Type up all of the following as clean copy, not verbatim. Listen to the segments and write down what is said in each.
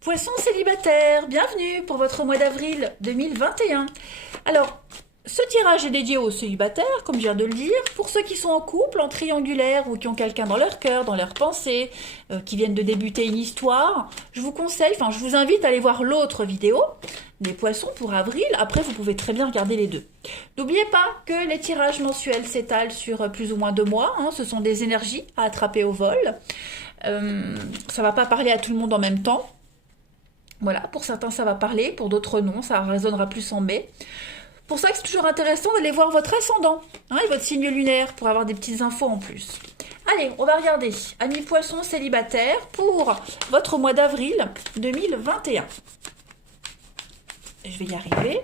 Poissons célibataires, bienvenue pour votre mois d'avril 2021. Alors, ce tirage est dédié aux célibataires, comme je viens de le dire, pour ceux qui sont en couple, en triangulaire ou qui ont quelqu'un dans leur cœur, dans leurs pensées, qui viennent de débuter une histoire. Je vous conseille, je vous invite à aller voir l'autre vidéo, des poissons pour avril. Après, vous pouvez très bien regarder les deux. N'oubliez pas que les tirages mensuels s'étalent sur plus ou moins 2 mois. Ce sont des énergies à attraper au vol. Ça ne va pas parler à tout le monde en même temps. Voilà, pour certains ça va parler, pour d'autres non, ça résonnera plus en mai. Pour ça que c'est toujours intéressant d'aller voir votre ascendant et votre signe lunaire pour avoir des petites infos en plus. Allez, on va regarder. Amis poissons célibataires pour votre mois d'avril 2021. Je vais y arriver.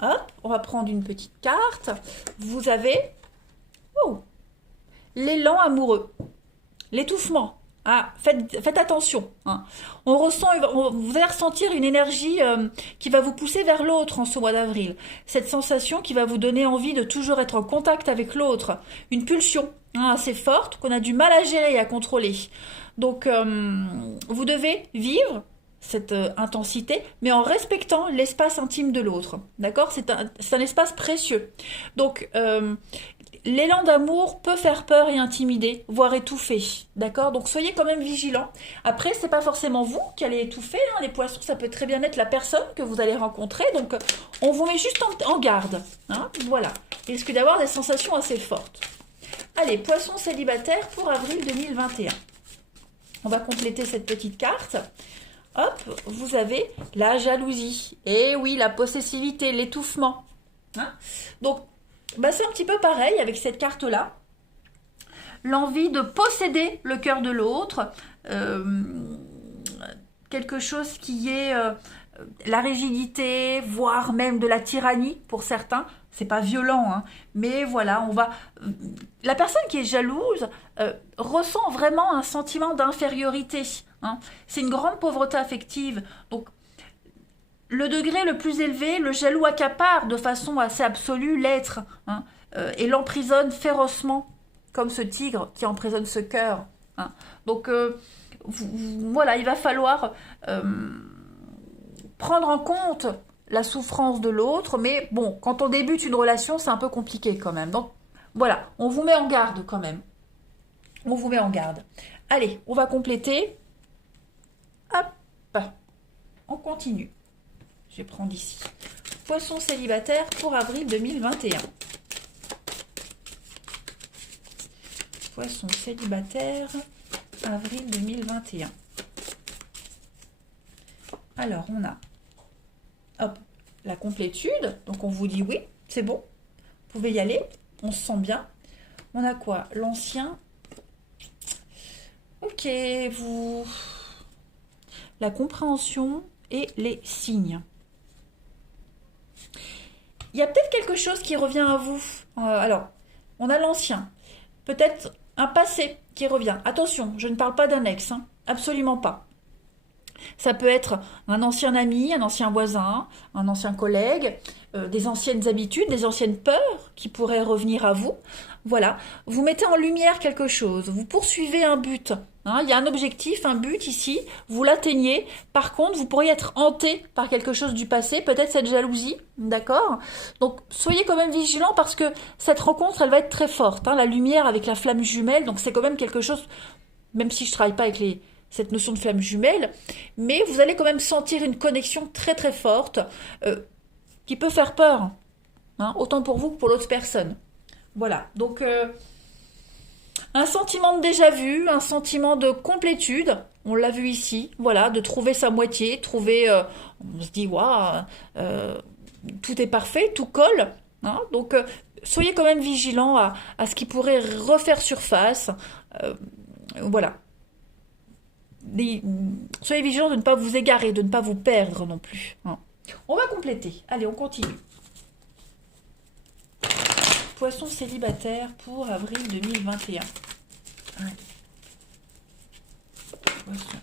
Hop, on va prendre une petite carte. Vous avez l'élan amoureux, l'étouffement. Faites attention. Vous allez ressentir une énergie qui va vous pousser vers l'autre en ce mois d'avril. Cette sensation qui va vous donner envie de toujours être en contact avec l'autre. Une pulsion assez forte qu'on a du mal à gérer et à contrôler. Donc, vous devez vivre cette intensité, mais en respectant l'espace intime de l'autre. D'accord ? C'est un espace précieux. Donc, l'élan d'amour peut faire peur et intimider, voire étouffer, d'accord? Donc soyez quand même vigilants. Après, c'est pas forcément vous qui allez étouffer, les poissons, ça peut très bien être la personne que vous allez rencontrer, donc on vous met juste en garde, voilà. Il risque d'avoir des sensations assez fortes. Allez, poissons célibataires pour avril 2021. On va compléter cette petite carte. Hop, vous avez la jalousie. Et oui, la possessivité, l'étouffement. Donc, c'est un petit peu pareil avec cette carte-là. L'envie de posséder le cœur de l'autre. Quelque chose qui est la rigidité, voire même de la tyrannie pour certains. C'est pas violent, mais voilà, la personne qui est jalouse ressent vraiment un sentiment d'infériorité. C'est une grande pauvreté affective. Donc, le degré le plus élevé, le jaloux accapare de façon assez absolue l'être et l'emprisonne férocement, comme ce tigre qui emprisonne ce cœur. Donc voilà, il va falloir prendre en compte la souffrance de l'autre, mais bon, quand on débute une relation, c'est un peu compliqué quand même. Donc voilà, on vous met en garde quand même. On vous met en garde. Allez, on va compléter. Hop, on continue. Je vais prendre ici. Poissons célibataires pour avril 2021. Poissons célibataires, avril 2021. Alors, on a la complétude. Donc, on vous dit oui, c'est bon. Vous pouvez y aller. On se sent bien. On a quoi? L'ancien. Ok, la compréhension et les signes. Il y a peut-être quelque chose qui revient à vous. Alors, on a l'ancien. Peut-être un passé qui revient. Attention, je ne parle pas d'un ex. Absolument pas. Ça peut être un ancien ami, un ancien voisin, un ancien collègue, des anciennes habitudes, des anciennes peurs qui pourraient revenir à vous. Voilà, vous mettez en lumière quelque chose, vous poursuivez un but. Il y a un objectif, un but ici, vous l'atteignez. Par contre, vous pourriez être hanté par quelque chose du passé, peut-être cette jalousie, d'accord? Donc, soyez quand même vigilants parce que cette rencontre, elle va être très forte. La lumière avec la flamme jumelle, donc c'est quand même quelque chose, même si je ne travaille pas avec cette notion de flamme jumelle, mais vous allez quand même sentir une connexion très très forte qui peut faire peur, autant pour vous que pour l'autre personne. Voilà, donc un sentiment de déjà-vu, un sentiment de complétude, on l'a vu ici, voilà, de trouver sa moitié, on se dit, waouh, tout est parfait, tout colle, donc soyez quand même vigilants à ce qui pourrait refaire surface, voilà. Soyez vigilants de ne pas vous égarer, de ne pas vous perdre non plus. On va compléter. Allez, on continue. Poissons célibataires pour avril 2021. Allez. Poissons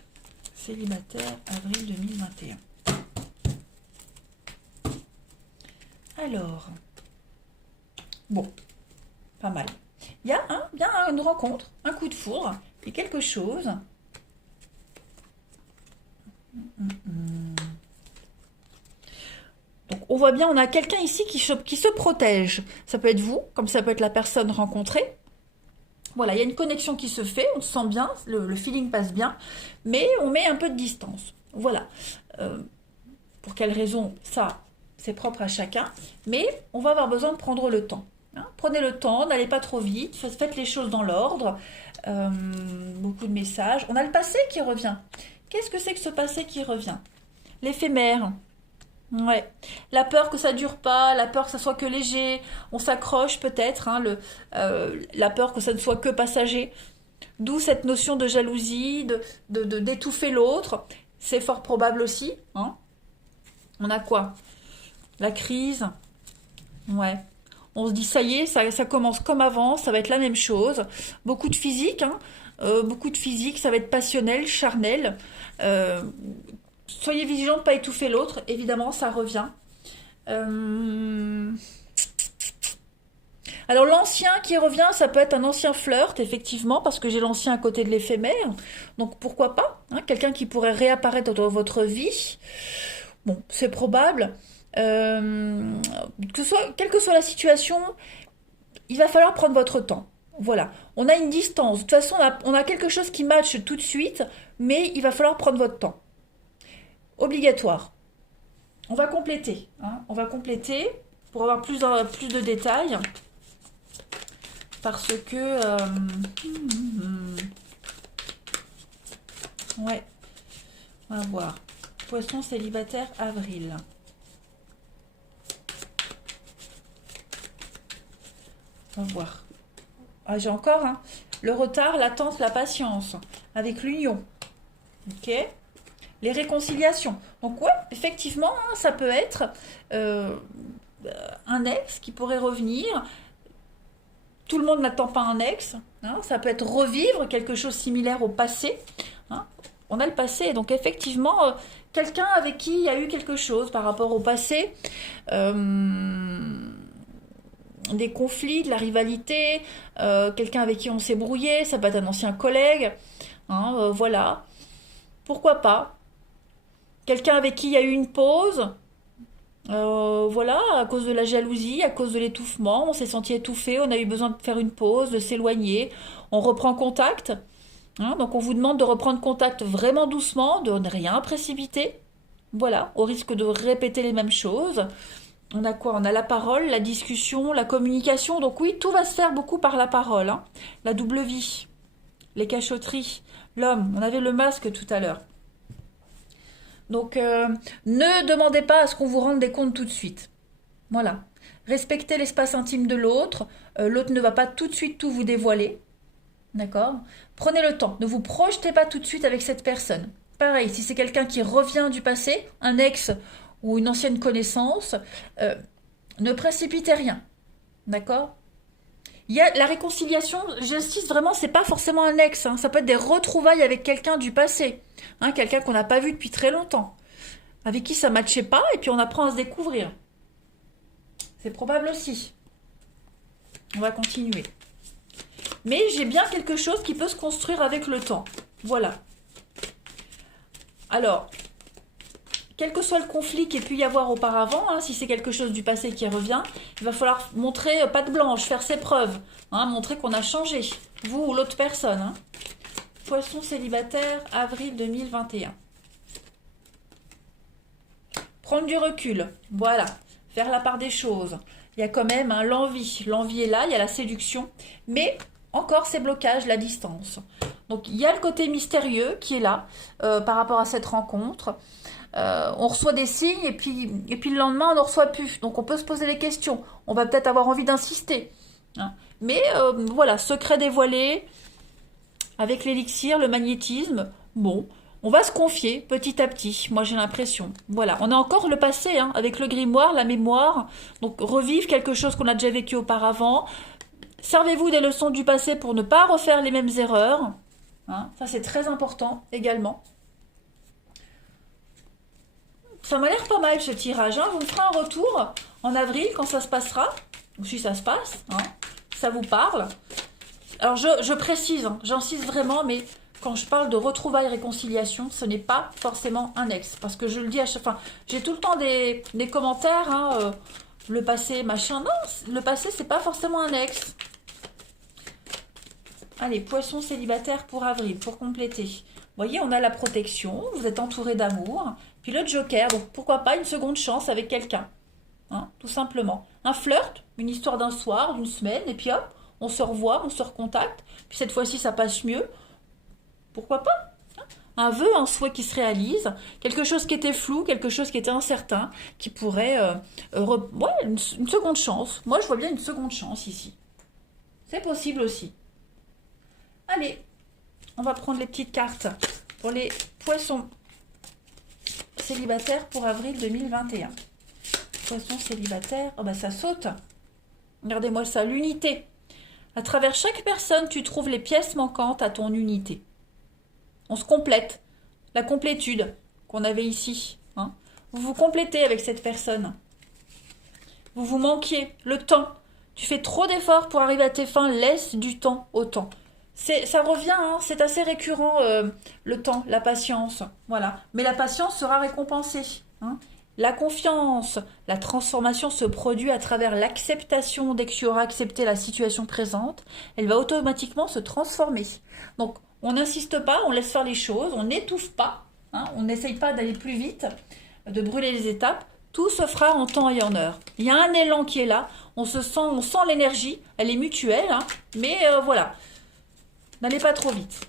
célibataires, avril 2021. Alors, bon, pas mal. Il y a bien une rencontre, un coup de foudre, et quelque chose on voit bien, on a quelqu'un ici qui se protège. Ça peut être vous, comme ça peut être la personne rencontrée. Voilà, il y a une connexion qui se fait, on se sent bien, le feeling passe bien, mais on met un peu de distance. Voilà. Pour quelle raison, ça, c'est propre à chacun, mais on va avoir besoin de prendre le temps. Hein. Prenez le temps, n'allez pas trop vite, faites les choses dans l'ordre. Beaucoup de messages. On a le passé qui revient. Qu'est-ce que c'est que ce passé qui revient? L'éphémère. Ouais. La peur que ça dure pas, la peur que ça soit que léger, on s'accroche peut-être, hein, la peur que ça ne soit que passager. D'où cette notion de jalousie, d'étouffer l'autre. C'est fort probable aussi. Hein. On a quoi? La crise. Ouais. On se dit, ça y est, ça commence comme avant, ça va être la même chose. Beaucoup de physique, hein. Beaucoup de physique, ça va être passionnel, charnel. Soyez vigilants de ne pas étouffer l'autre, évidemment, ça revient. Alors l'ancien qui revient, ça peut être un ancien flirt, effectivement, parce que j'ai l'ancien à côté de l'éphémère. Donc pourquoi pas, hein, quelqu'un qui pourrait réapparaître dans votre vie. Bon, c'est probable. Quelle que soit la situation, il va falloir prendre votre temps. Voilà, on a une distance. De toute façon, on a quelque chose qui matche tout de suite, mais il va falloir prendre votre temps. Obligatoire. On va compléter. Hein, on va compléter pour avoir plus de détails. Parce que... ouais. On va voir. Poisson célibataire, avril. On va voir. Ah, j'ai encore hein, le retard, l'attente, la patience. Avec l'union. Ok. Les réconciliations. Donc ouais, effectivement, hein, ça peut être un ex qui pourrait revenir. Tout le monde n'attend pas un ex. Hein, ça peut être revivre quelque chose similaire au passé. Hein. On a le passé, donc effectivement, quelqu'un avec qui il y a eu quelque chose par rapport au passé. Des conflits, de la rivalité, quelqu'un avec qui on s'est brouillé, ça peut être un ancien collègue. Hein, voilà. Pourquoi pas? Quelqu'un avec qui il y a eu une pause, voilà, à cause de la jalousie, à cause de l'étouffement, on s'est senti étouffé, on a eu besoin de faire une pause, de s'éloigner, on reprend contact. Hein, donc on vous demande de reprendre contact vraiment doucement, de ne rien précipiter. Voilà, au risque de répéter les mêmes choses. On a quoi? On a la parole, la discussion, la communication. Donc oui, tout va se faire beaucoup par la parole. Hein. La double vie, les cachotteries, l'homme. On avait le masque tout à l'heure. Donc, ne demandez pas à ce qu'on vous rende des comptes tout de suite. Voilà. Respectez l'espace intime de l'autre. L'autre ne va pas tout de suite tout vous dévoiler. D'accord? Prenez le temps. Ne vous projetez pas tout de suite avec cette personne. Pareil, si c'est quelqu'un qui revient du passé, un ex ou une ancienne connaissance, ne précipitez rien. D'accord? Il y a la réconciliation, j'insiste vraiment, c'est pas forcément un ex, hein, ça peut être des retrouvailles avec quelqu'un du passé, hein, quelqu'un qu'on n'a pas vu depuis très longtemps, avec qui ça matchait pas, et puis on apprend à se découvrir. C'est probable aussi. On va continuer. Mais j'ai bien quelque chose qui peut se construire avec le temps. Voilà. Alors, quel que soit le conflit qu'il ait pu y avoir auparavant, hein, si c'est quelque chose du passé qui revient, il va falloir montrer patte blanche, faire ses preuves, hein, montrer qu'on a changé, vous ou l'autre personne. Hein. Poisson célibataire, avril 2021. Prendre du recul, voilà, faire la part des choses. Il y a quand même hein, l'envie est là, il y a la séduction, mais encore ces blocages, la distance. Donc il y a le côté mystérieux qui est là par rapport à cette rencontre. On reçoit des signes et puis le lendemain on ne reçoit plus. Donc on peut se poser des questions. On va peut-être avoir envie d'insister. Hein. Mais voilà, secret dévoilé, avec l'élixir, le magnétisme, bon, on va se confier petit à petit, moi j'ai l'impression. Voilà, on a encore le passé, hein, avec le grimoire, la mémoire, donc revivre quelque chose qu'on a déjà vécu auparavant. Servez-vous des leçons du passé pour ne pas refaire les mêmes erreurs. Hein, ça c'est très important également. Ça m'a l'air pas mal ce tirage. Hein. Vous me ferez un retour en avril quand ça se passera. Ou si ça se passe. Hein. Ça vous parle. Alors je précise, hein, j'insiste vraiment, mais quand je parle de retrouvailles, réconciliation, ce n'est pas forcément un ex. Parce que je le dis à chaque fois, j'ai tout le temps des commentaires, hein, le passé, machin. Non, le passé, c'est pas forcément un ex. Allez, poisson célibataire pour avril, pour compléter. Vous voyez, on a la protection, vous êtes entouré d'amour. Puis le joker, donc pourquoi pas une seconde chance avec quelqu'un. Hein, tout simplement. Un flirt, une histoire d'un soir, d'une semaine, et puis hop, on se revoit, on se recontacte. Puis cette fois-ci, ça passe mieux. Pourquoi pas? Un vœu, un souhait qui se réalise, quelque chose qui était flou, quelque chose qui était incertain, qui pourrait... ouais, une seconde chance. Moi, je vois bien une seconde chance ici. C'est possible aussi. Allez, on va prendre les petites cartes pour les poissons célibataires pour avril 2021. Poissons célibataires, oh bah ça saute. Regardez-moi ça, l'unité. À travers chaque personne, tu trouves les pièces manquantes à ton unité. On se complète. La complétude qu'on avait ici. Hein. Vous vous complétez avec cette personne. Vous vous manquiez. Le temps. Tu fais trop d'efforts pour arriver à tes fins. Laisse du temps au temps. Ça revient, hein, c'est assez récurrent, le temps, la patience. Voilà. Mais la patience sera récompensée. Hein. La confiance, la transformation se produit à travers l'acceptation. Dès que tu auras accepté la situation présente, elle va automatiquement se transformer. Donc, on n'insiste pas, on laisse faire les choses, on n'étouffe pas, hein, on n'essaye pas d'aller plus vite, de brûler les étapes. Tout se fera en temps et en heure. Il y a un élan qui est là, on sent l'énergie, elle est mutuelle, hein, mais voilà, n'allez pas trop vite.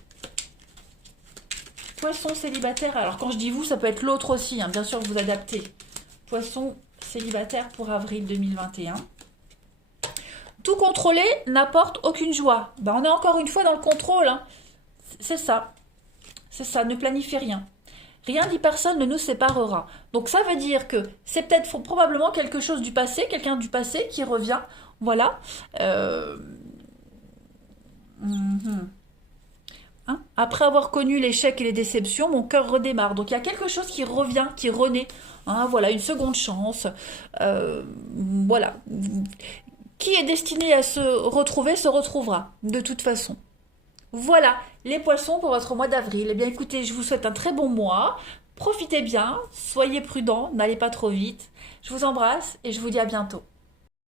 Poisson célibataire, alors quand je dis vous, ça peut être l'autre aussi, hein, bien sûr vous adaptez. Poisson célibataire pour avril 2021. Tout contrôler n'apporte aucune joie. Ben, on est encore une fois dans le contrôle, hein. C'est ça, ne planifiez rien. Rien ni personne ne nous séparera. Donc ça veut dire que c'est peut-être probablement quelque chose du passé, quelqu'un du passé qui revient. Voilà. Hein? Après avoir connu l'échec et les déceptions, mon cœur redémarre. Donc il y a quelque chose qui revient, qui renaît. Hein, voilà, une seconde chance. Voilà. Qui est destiné à se retrouver se retrouvera, de toute façon. Voilà, les poissons pour votre mois d'avril. Eh bien écoutez, je vous souhaite un très bon mois. Profitez bien, soyez prudents, n'allez pas trop vite. Je vous embrasse et je vous dis à bientôt.